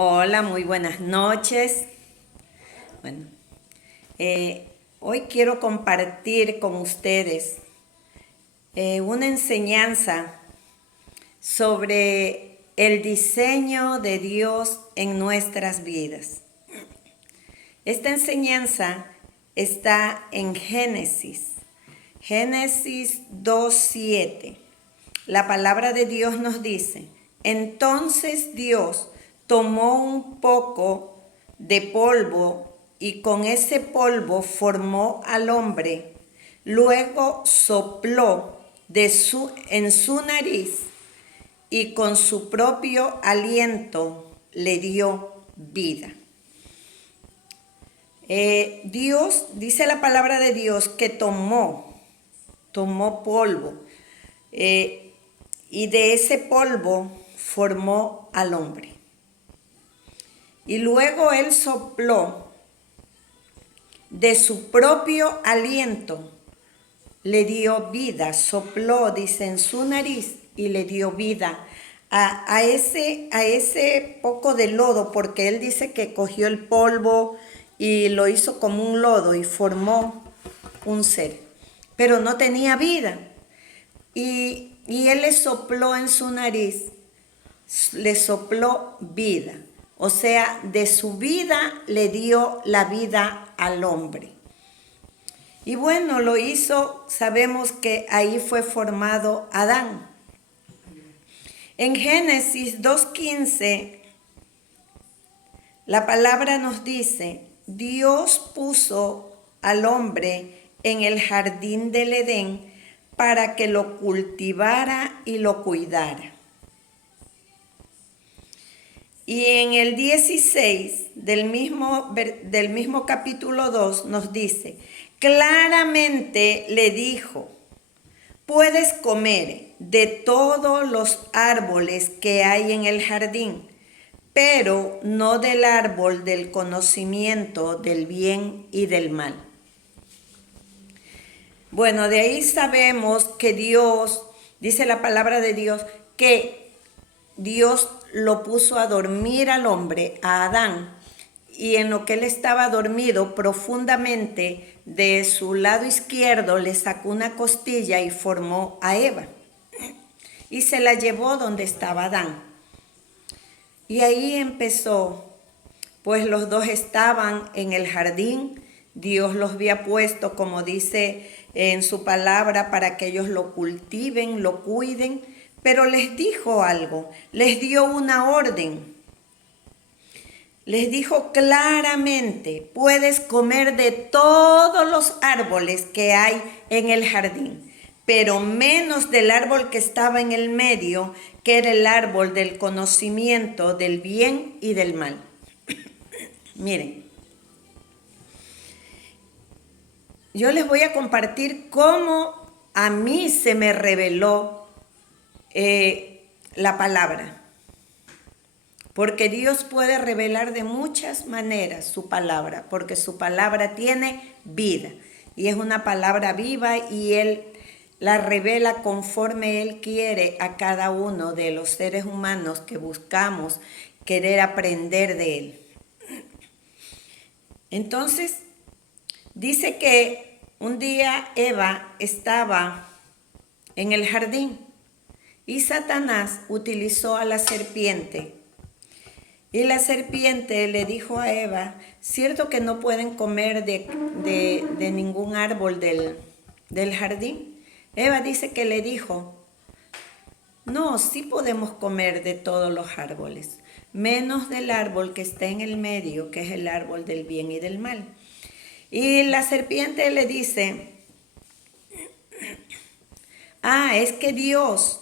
Hola, muy buenas noches. Bueno, hoy quiero compartir con ustedes una enseñanza sobre el diseño de Dios en nuestras vidas. Esta enseñanza está en Génesis 2:7. La palabra de Dios nos dice: entonces Dios tomó un poco de polvo y con ese polvo formó al hombre. Luego sopló en su nariz y con su propio aliento le dio vida. Dios, dice la palabra de Dios, que tomó polvo y de ese polvo formó al hombre. Y luego él sopló de su propio aliento, le dio vida, sopló, dice, en su nariz y le dio vida a ese poco de lodo, porque él dice que cogió el polvo y lo hizo como un lodo y formó un ser, pero no tenía vida. Y él le sopló en su nariz, le sopló vida. O sea, de su vida le dio la vida al hombre. Y bueno, lo hizo, sabemos que ahí fue formado Adán. En Génesis 2:15, la palabra nos dice: Dios puso al hombre en el jardín del Edén para que lo cultivara y lo cuidara. Y en el 16 del mismo capítulo 2 nos dice: claramente le dijo: puedes comer de todos los árboles que hay en el jardín, pero no del árbol del conocimiento del bien y del mal. Bueno, de ahí sabemos que Dios, dice la palabra de Dios, que Dios lo puso a dormir al hombre, a Adán, y en lo que él estaba dormido profundamente, de su lado izquierdo le sacó una costilla y formó a Eva. Y se la llevó donde estaba Adán. Y ahí empezó, pues los dos estaban en el jardín. Dios los había puesto, como dice en su palabra, para que ellos lo cultiven, lo cuiden. Pero les dijo algo, les dio una orden. Les dijo claramente: puedes comer de todos los árboles que hay en el jardín, pero menos del árbol que estaba en el medio, que era el árbol del conocimiento del bien y del mal. Miren, yo les voy a compartir cómo a mí se me reveló la palabra. Porque Dios puede revelar de muchas maneras su palabra, porque su palabra tiene vida. Y es una palabra viva y Él la revela conforme Él quiere a cada uno de los seres humanos que buscamos querer aprender de Él. Entonces, dice que un día Eva estaba en el jardín y Satanás utilizó a la serpiente. Y la serpiente le dijo a Eva: ¿cierto que no pueden comer de ningún árbol del jardín? Eva dice que le dijo: no, sí podemos comer de todos los árboles, menos del árbol que está en el medio, que es el árbol del bien y del mal. Y la serpiente le dice: es que Dios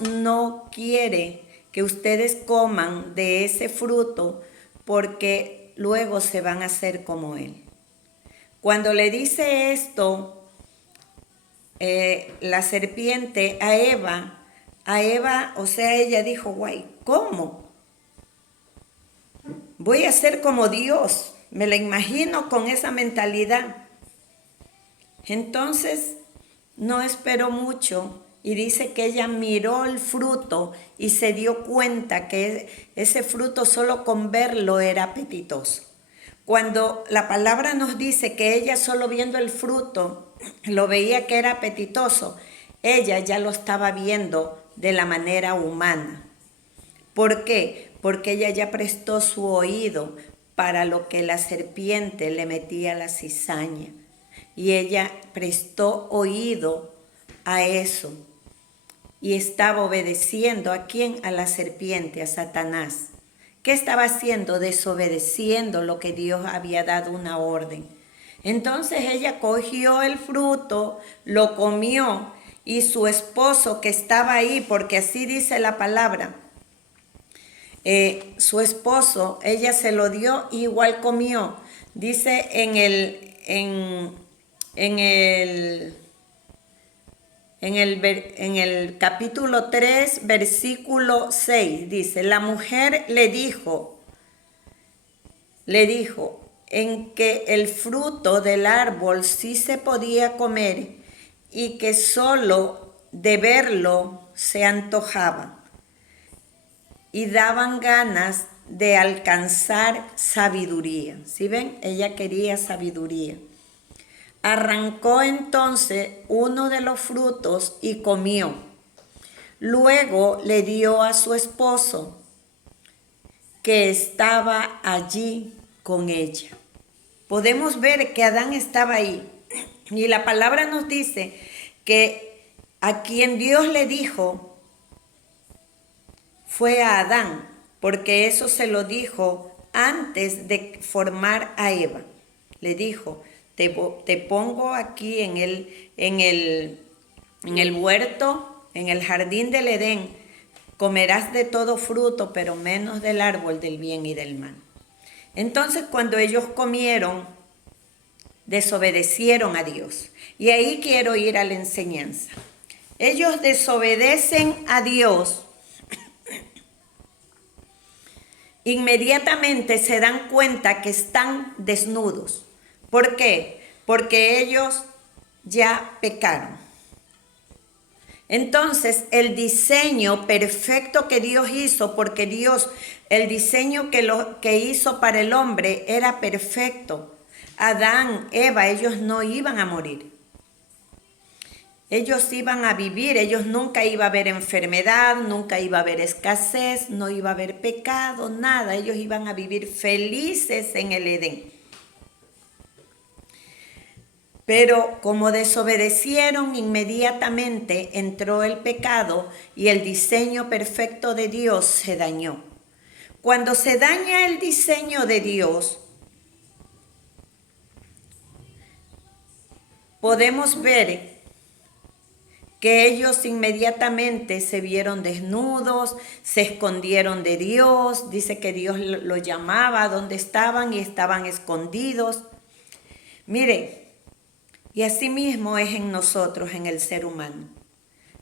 no quiere que ustedes coman de ese fruto, porque luego se van a hacer como Él. Cuando le dice esto, la serpiente a Eva, o sea, ella dijo: guay, ¿cómo? Voy a ser como Dios. Me la imagino con esa mentalidad. Entonces, no esperó mucho y dice que ella miró el fruto y se dio cuenta que ese fruto solo con verlo era apetitoso. Cuando la palabra nos dice que ella solo viendo el fruto lo veía que era apetitoso, ella ya lo estaba viendo de la manera humana. ¿Por qué? Porque ella ya prestó su oído para lo que la serpiente le metía la cizaña. Y ella prestó oído a eso. Y estaba obedeciendo ¿a quién? A la serpiente, a Satanás. ¿Qué estaba haciendo? Desobedeciendo lo que Dios había dado una orden. Entonces ella cogió el fruto, lo comió y su esposo que estaba ahí, porque así dice la palabra, su esposo, ella se lo dio y igual comió. Dice en el capítulo 3, versículo 6, dice, la mujer le dijo, en que el fruto del árbol sí se podía comer y que solo de verlo se antojaba y daban ganas de alcanzar sabiduría. ¿Sí ven? Ella quería sabiduría. Arrancó entonces uno de los frutos y comió. Luego le dio a su esposo, que estaba allí con ella. Podemos ver que Adán estaba ahí. Y la palabra nos dice que a quien Dios le dijo fue a Adán, porque eso se lo dijo antes de formar a Eva. Le dijo, te pongo aquí en el huerto, en el jardín del Edén, comerás de todo fruto, pero menos del árbol del bien y del mal. Entonces, cuando ellos comieron, desobedecieron a Dios. Y ahí quiero ir a la enseñanza. Ellos desobedecen a Dios. Inmediatamente se dan cuenta que están desnudos. ¿Por qué? Porque ellos ya pecaron. Entonces, el diseño perfecto que Dios hizo, porque Dios, el diseño que hizo para el hombre era perfecto. Adán, Eva, ellos no iban a morir. Ellos iban a vivir, ellos nunca iba a haber enfermedad, nunca iba a haber escasez, no iba a haber pecado, nada. Ellos iban a vivir felices en el Edén. Pero como desobedecieron, inmediatamente entró el pecado y el diseño perfecto de Dios se dañó. Cuando se daña el diseño de Dios, podemos ver que ellos inmediatamente se vieron desnudos, se escondieron de Dios. Dice que Dios los llamaba donde estaban y estaban escondidos. Mire, y así mismo es en nosotros, en el ser humano.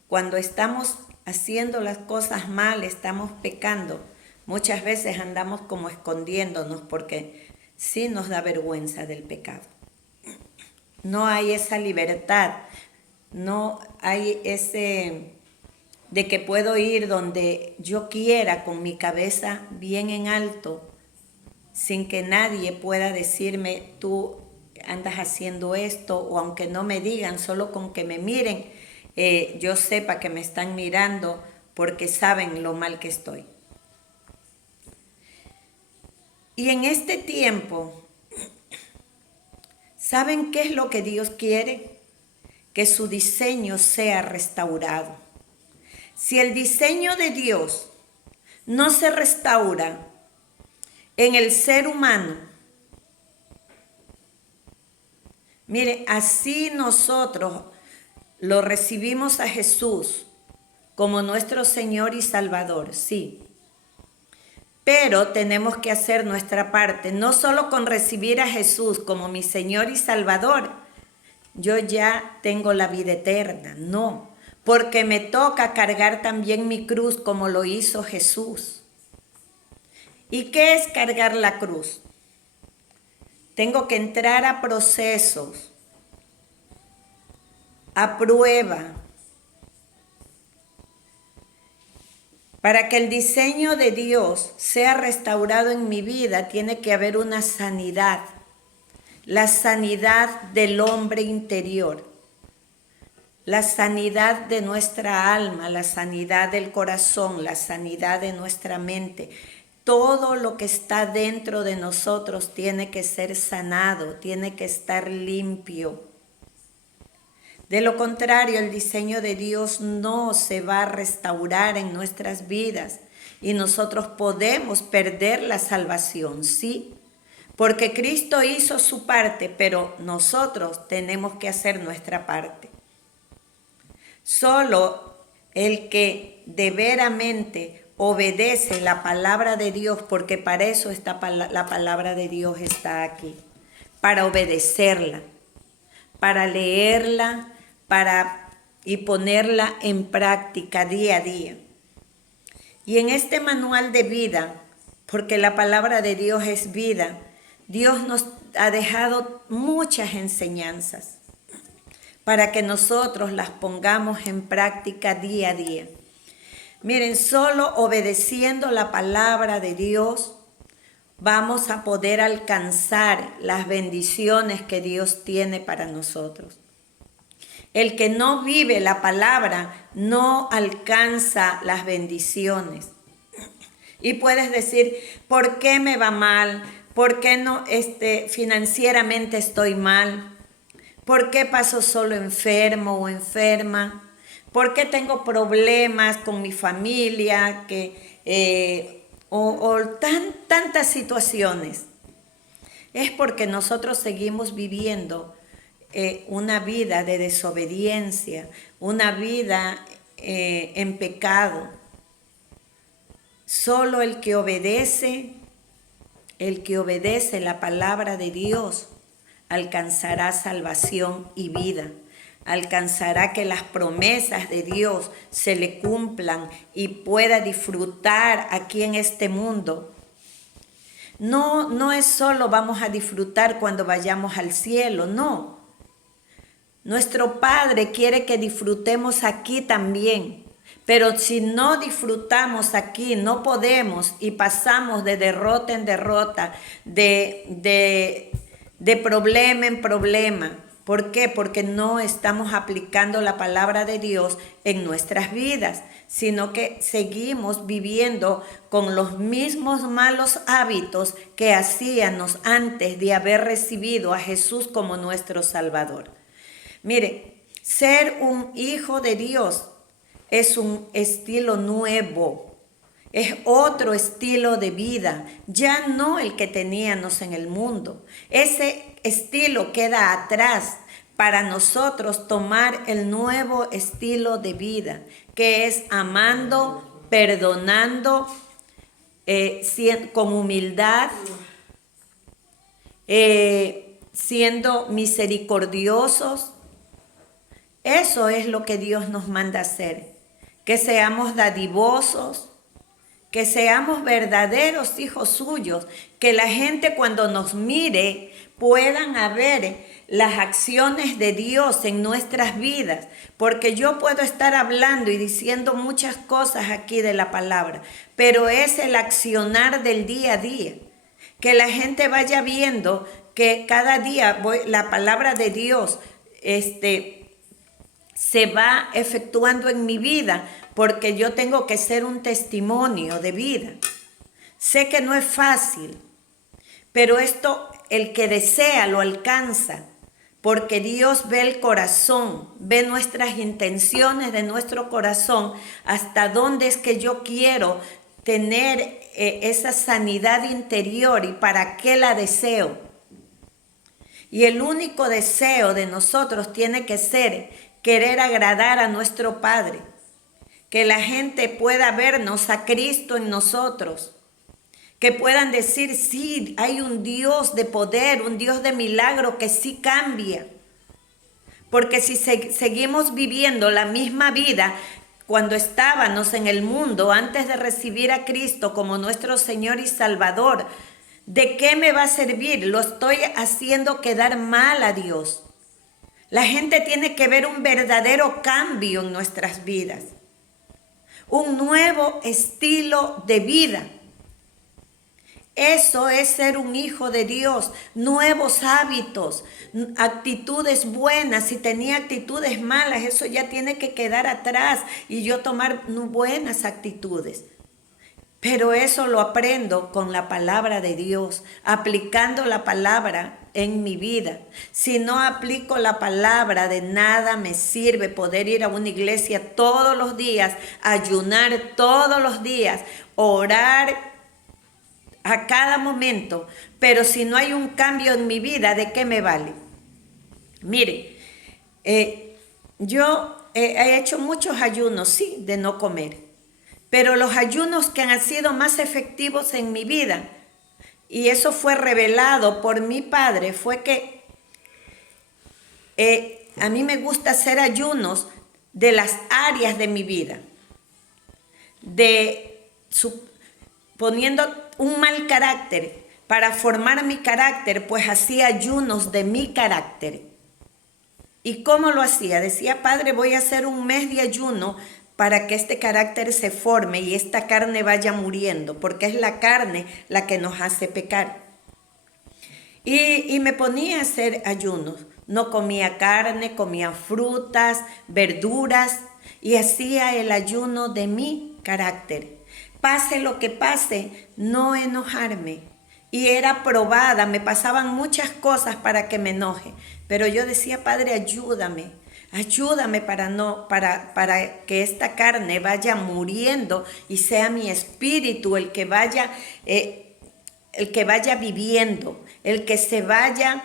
Cuando estamos haciendo las cosas mal, estamos pecando, muchas veces andamos como escondiéndonos porque sí nos da vergüenza del pecado. No hay esa libertad, no hay ese de que puedo ir donde yo quiera con mi cabeza bien en alto, sin que nadie pueda decirme, tú andas haciendo esto, o aunque no me digan, solo con que me miren, yo sepa que me están mirando porque saben lo mal que estoy. Y en este tiempo, ¿saben qué es lo que Dios quiere? Que su diseño sea restaurado. Si el diseño de Dios no se restaura en el ser humano, mire, así nosotros lo recibimos a Jesús como nuestro Señor y Salvador, sí. Pero tenemos que hacer nuestra parte, no solo con recibir a Jesús como mi Señor y Salvador, yo ya tengo la vida eterna, no, porque me toca cargar también mi cruz como lo hizo Jesús. ¿Y qué es cargar la cruz? Tengo que entrar a procesos, a prueba, Para que el diseño de Dios sea restaurado en mi vida, tiene que haber una sanidad, la sanidad del hombre interior, la sanidad de nuestra alma, la sanidad del corazón, la sanidad de nuestra mente. Todo lo que está dentro de nosotros tiene que ser sanado, tiene que estar limpio. De lo contrario, el diseño de Dios no se va a restaurar en nuestras vidas y nosotros podemos perder la salvación, ¿sí? Porque Cristo hizo su parte, pero nosotros tenemos que hacer nuestra parte. Solo el que de veramente obedece la palabra de Dios, porque para eso la palabra de Dios está aquí, para obedecerla, para leerla, y ponerla en práctica día a día. Y en este manual de vida, porque la palabra de Dios es vida, Dios nos ha dejado muchas enseñanzas para que nosotros las pongamos en práctica día a día. Miren, solo obedeciendo la palabra de Dios vamos a poder alcanzar las bendiciones que Dios tiene para nosotros. El que no vive la palabra no alcanza las bendiciones. Y puedes decir, ¿por qué me va mal? ¿Por qué no financieramente estoy mal? ¿Por qué paso solo enfermo o enferma? ¿Por qué tengo problemas con mi familia? Tantas situaciones. Es porque nosotros seguimos viviendo una vida de desobediencia, una vida en pecado. Solo el que obedece la palabra de Dios, alcanzará salvación y vida. Alcanzará que las promesas de Dios se le cumplan y pueda disfrutar aquí en este mundo. No es solo vamos a disfrutar cuando vayamos al cielo, no. Nuestro Padre quiere que disfrutemos aquí también, pero si no disfrutamos aquí, no podemos y pasamos de derrota en derrota, de problema en problema. ¿Por qué? Porque no estamos aplicando la palabra de Dios en nuestras vidas, sino que seguimos viviendo con los mismos malos hábitos que hacíamos antes de haber recibido a Jesús como nuestro Salvador. Mire, ser un hijo de Dios es un estilo nuevo, es otro estilo de vida, ya no el que teníamos en el mundo. Ese estilo queda atrás para nosotros tomar el nuevo estilo de vida, que es amando, perdonando, con humildad, siendo misericordiosos. Eso es lo que Dios nos manda hacer, que seamos dadivosos, que seamos verdaderos hijos suyos, que la gente cuando nos mire puedan ver las acciones de Dios en nuestras vidas, porque yo puedo estar hablando y diciendo muchas cosas aquí de la palabra, pero es el accionar del día a día, que la gente vaya viendo que cada día la palabra de Dios se va efectuando en mi vida, porque yo tengo que ser un testimonio de vida. Sé que no es fácil, pero esto el que desea lo alcanza, porque Dios ve el corazón, ve nuestras intenciones de nuestro corazón, hasta dónde es que yo quiero tener esa sanidad interior y para qué la deseo. Y el único deseo de nosotros tiene que ser querer agradar a nuestro Padre, que la gente pueda vernos a Cristo en nosotros, que puedan decir, sí, hay un Dios de poder, un Dios de milagro que sí cambia. Porque si seguimos viviendo la misma vida cuando estábamos en el mundo antes de recibir a Cristo como nuestro Señor y Salvador, ¿de qué me va a servir? Lo estoy haciendo quedar mal a Dios. La gente tiene que ver un verdadero cambio en nuestras vidas. un nuevo estilo de vida. Eso es ser un hijo de Dios, nuevos hábitos, actitudes buenas. Si tenía actitudes malas, eso ya tiene que quedar atrás y yo tomar buenas actitudes. Pero eso lo aprendo con la palabra de Dios, aplicando la palabra en mi vida. Si no aplico la palabra, de nada me sirve poder ir a una iglesia todos los días, ayunar todos los días, orar a cada momento, pero si no hay un cambio en mi vida, ¿de qué me vale? Mire, yo he hecho muchos ayunos, sí, de no comer, pero los ayunos que han sido más efectivos en mi vida, y eso fue revelado por mi padre, fue que a mí me gusta hacer ayunos de las áreas de mi vida, poniendo un mal carácter para formar mi carácter, pues hacía ayunos de mi carácter. ¿Y cómo lo hacía? Decía, Padre, voy a hacer un mes de ayuno para que este carácter se forme y esta carne vaya muriendo, porque es la carne la que nos hace pecar. Y me ponía a hacer ayunos. No comía carne, comía frutas, verduras y hacía el ayuno de mi carácter. Pase lo que pase, no enojarme. Y era probada, me pasaban muchas cosas para que me enoje. Pero yo decía, Padre, ayúdame para que esta carne vaya muriendo y sea mi espíritu el que vaya viviendo, el que se vaya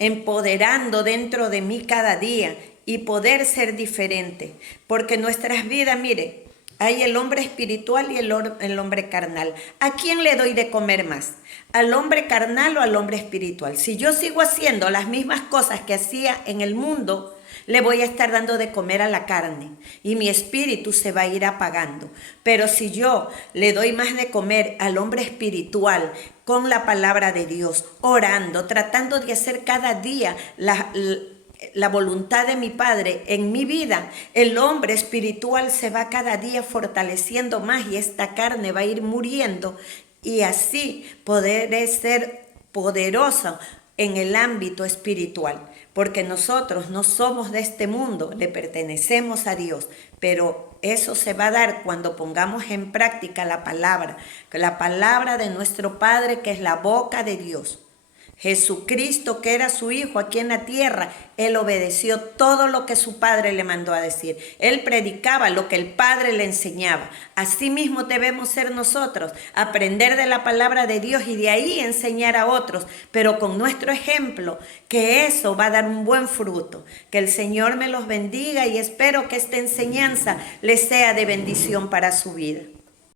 empoderando dentro de mí cada día y poder ser diferente. Porque nuestras vidas, mire, hay el hombre espiritual y el hombre carnal. ¿A quién le doy de comer más? ¿Al hombre carnal o al hombre espiritual? Si yo sigo haciendo las mismas cosas que hacía en el mundo, le voy a estar dando de comer a la carne y mi espíritu se va a ir apagando. Pero si yo le doy más de comer al hombre espiritual con la palabra de Dios, orando, tratando de hacer cada día la voluntad de mi Padre en mi vida, el hombre espiritual se va cada día fortaleciendo más y esta carne va a ir muriendo y así poder ser poderoso en el ámbito espiritual, porque nosotros no somos de este mundo, le pertenecemos a Dios, pero eso se va a dar cuando pongamos en práctica la palabra de nuestro Padre, que es la boca de Dios. Jesucristo, que era su Hijo aquí en la tierra, Él obedeció todo lo que su Padre le mandó a decir. Él predicaba lo que el Padre le enseñaba. Así mismo debemos ser nosotros, aprender de la palabra de Dios y de ahí enseñar a otros, pero con nuestro ejemplo, que eso va a dar un buen fruto. Que el Señor me los bendiga y espero que esta enseñanza les sea de bendición para su vida.